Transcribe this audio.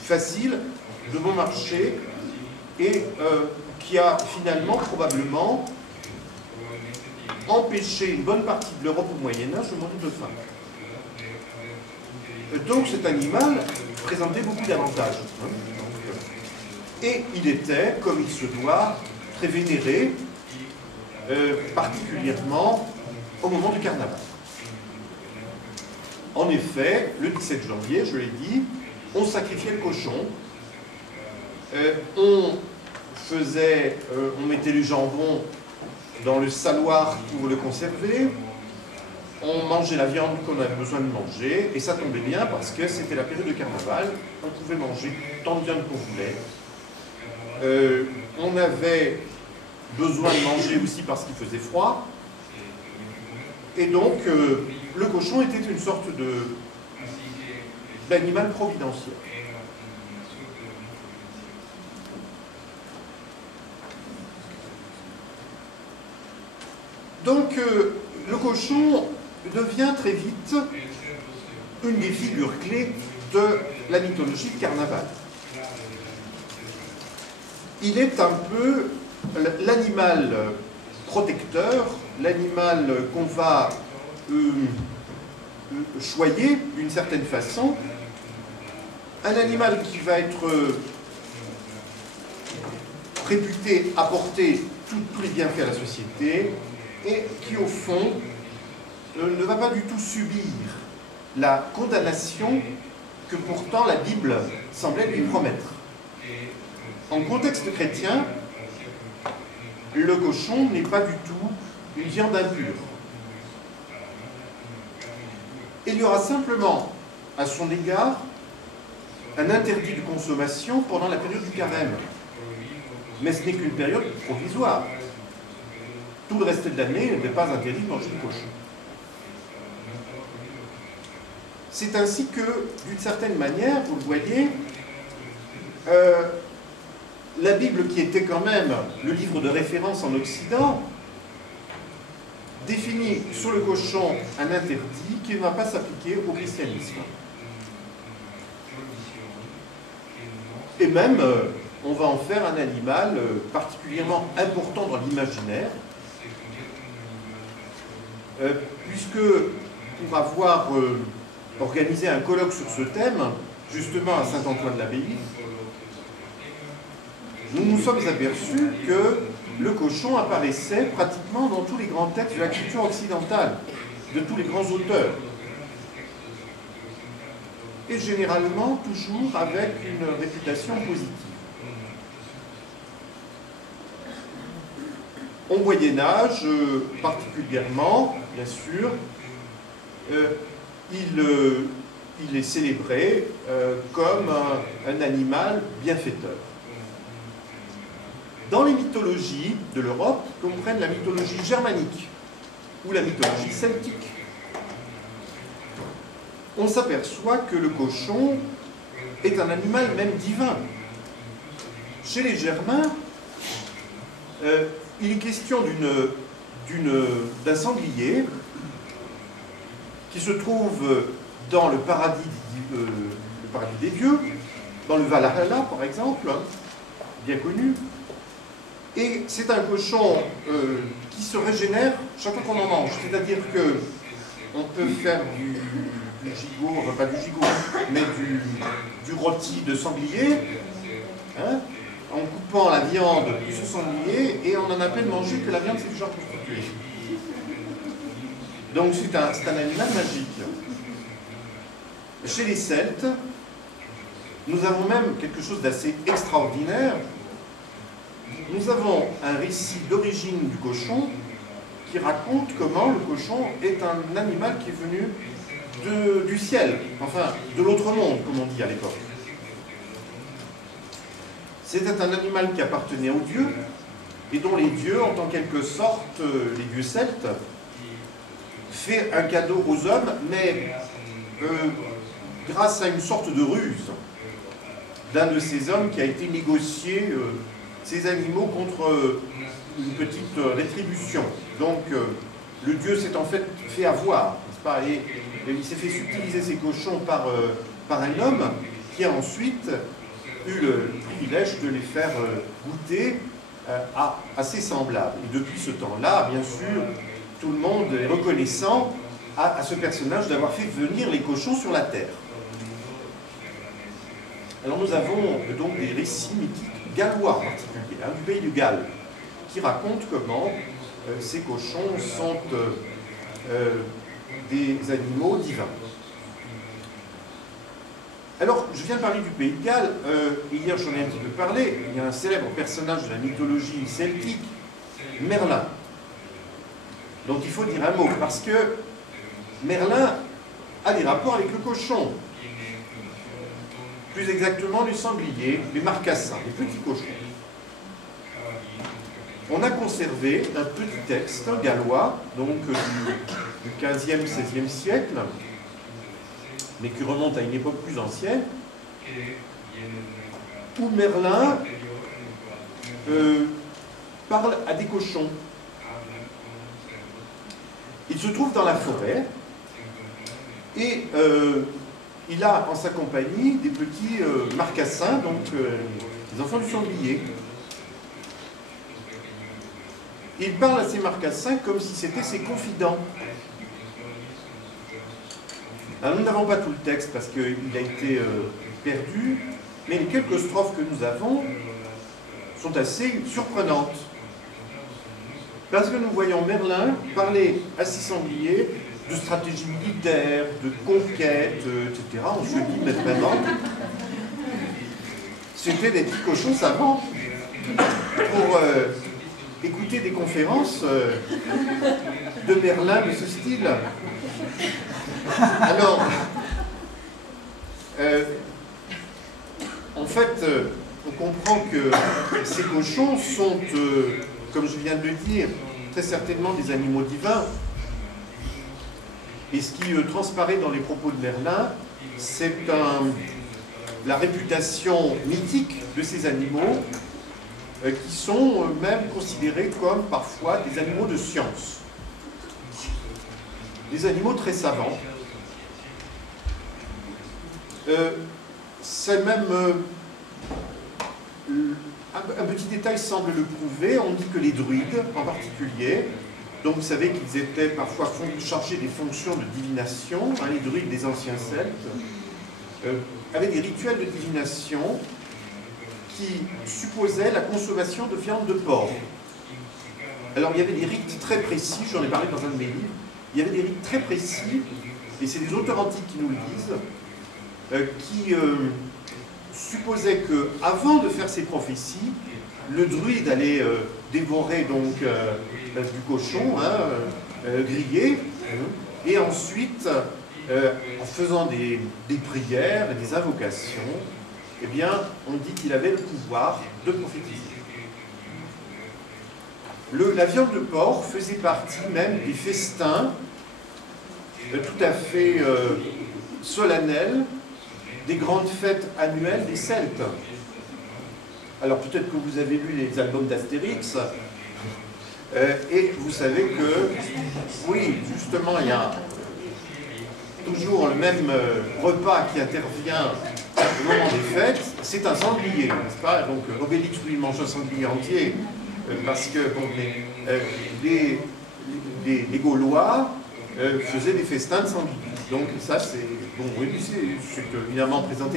facile, de bon marché, et qui a finalement probablement empêché une bonne partie de l'Europe au Moyen-Âge de mourir de faim. Donc cet animal présentait beaucoup d'avantages. Et il était, comme il se doit, très vénéré, particulièrement au moment du carnaval. En effet, le 17 janvier, je l'ai dit, on sacrifiait le cochon, on mettait le jambon dans le saloir pour le conserver, on mangeait la viande qu'on avait besoin de manger, et ça tombait bien parce que c'était la période de carnaval, on pouvait manger tant de viande qu'on voulait. On avait besoin de manger aussi parce qu'il faisait froid, et donc le cochon était une sorte d'animal providentiel. Donc le cochon devient très vite une des figures clés de la mythologie de carnaval. Il est un peu l'animal protecteur, l'animal qu'on va choyer d'une certaine façon, un animal qui va être réputé apporter tous les bienfaits à la société et qui au fond ne va pas du tout subir la condamnation que pourtant la Bible semblait lui promettre. En contexte chrétien, le cochon n'est pas du tout une viande impure. Il y aura simplement à son égard un interdit de consommation pendant la période du carême. Mais ce n'est qu'une période provisoire. Tout le reste de l'année n'est pas interdit de manger du cochon. C'est ainsi que, d'une certaine manière, vous le voyez, la Bible, qui était quand même le livre de référence en Occident, définit sur le cochon un interdit qui ne va pas s'appliquer au christianisme. Et même, on va en faire un animal particulièrement important dans l'imaginaire, puisque pour avoir organisé un colloque sur ce thème, justement à Saint-Antoine-l'Abbaye, nous nous sommes aperçus que le cochon apparaissait pratiquement dans tous les grands textes de la culture occidentale, de tous les grands auteurs. Et généralement, toujours avec une réputation positive. Au Moyen-Âge, particulièrement, bien sûr, il est célébré comme un animal bienfaiteur. Dans les mythologies de l'Europe, comprennent la mythologie germanique ou la mythologie celtique. On s'aperçoit que le cochon est un animal même divin. Chez les Germains, il est question d'un sanglier qui se trouve dans le paradis des dieux, dans le Valhalla par exemple, bien connu. Et c'est un cochon qui se régénère chaque fois qu'on en mange. C'est-à-dire qu'on peut faire du gigot, enfin pas du gigot, mais du rôti de sanglier, hein, en coupant la viande de ce sanglier, et on en a à peine mangé que la viande s'est déjà constituée. Donc c'est un animal magique. Chez les Celtes, nous avons même quelque chose d'assez extraordinaire. Nous avons un récit d'origine du cochon qui raconte comment le cochon est un animal qui est venu du ciel, enfin de l'autre monde, comme on dit à l'époque. C'était un animal qui appartenait aux dieux et dont les dieux ont en quelque sorte, les dieux celtes, fait un cadeau aux hommes, mais grâce à une sorte de ruse d'un de ces hommes qui a été négocié ces animaux contre une petite rétribution. Donc le dieu s'est en fait avoir, n'est-ce pas, et il s'est fait subtiliser ses cochons par un homme qui a ensuite eu le privilège de les faire goûter à ses semblables. Et depuis ce temps-là, bien sûr, tout le monde est reconnaissant à ce personnage d'avoir fait venir les cochons sur la terre. Alors nous avons donc des récits mythiques gallois en particulier, du pays du Galles, qui racontent comment ces cochons sont des animaux divins. Alors, je viens de parler du pays de Galles, hier j'en ai un petit peu parlé, il y a un célèbre personnage de la mythologie celtique, Merlin. Donc il faut dire un mot, parce que Merlin a des rapports avec le cochon. Plus exactement, les sangliers, les marcassins, les petits cochons. On a conservé un petit texte gallois, donc du 15e, 16e siècle, mais qui remonte à une époque plus ancienne, où Merlin parle à des cochons. Il se trouve dans la forêt, et il a en sa compagnie des petits marcassins, donc les enfants du sanglier. Il parle à ces marcassins comme si c'était ses confidents. Alors, nous n'avons pas tout le texte parce qu'il a été perdu, mais les quelques strophes que nous avons sont assez surprenantes. Parce que nous voyons Merlin parler à ses sangliers de stratégie militaire, de conquête, etc. On se dit, mais vraiment, c'était des petits cochons savants pour écouter des conférences de Merlin de ce style. Alors, en fait, on comprend que ces cochons sont, comme je viens de le dire, très certainement des animaux divins. Et ce qui transparaît dans les propos de Merlin, c'est la réputation mythique de ces animaux qui sont même considérés comme parfois des animaux de science. Des animaux très savants. C'est même un petit détail semble le prouver. On dit que les druides en particulier, donc vous savez qu'ils étaient parfois chargés des fonctions de divination, les druides des anciens Celtes, avaient des rituels de divination qui supposaient la consommation de viande de porc. Alors il y avait des rites très précis, j'en ai parlé dans un de mes livres, il y avait des rites très précis, et c'est des auteurs antiques qui nous le disent, qui supposaient qu'avant de faire ces prophéties, le druide allait dévorer donc du cochon grillé, et ensuite, en faisant des prières et des invocations, eh bien, on dit qu'il avait le pouvoir de prophétiser. La viande de porc faisait partie même des festins tout à fait solennels des grandes fêtes annuelles des Celtes. Alors peut-être que vous avez lu les albums d'Astérix, et vous savez que, oui, justement, il y a toujours le même repas qui intervient au moment des fêtes, c'est un sanglier, n'est-ce pas? Donc Obélix, lui, mange un sanglier entier, parce que bon, les Gaulois faisaient des festins de sanglier. Donc ça, c'est bon, oui, c'est évidemment présenté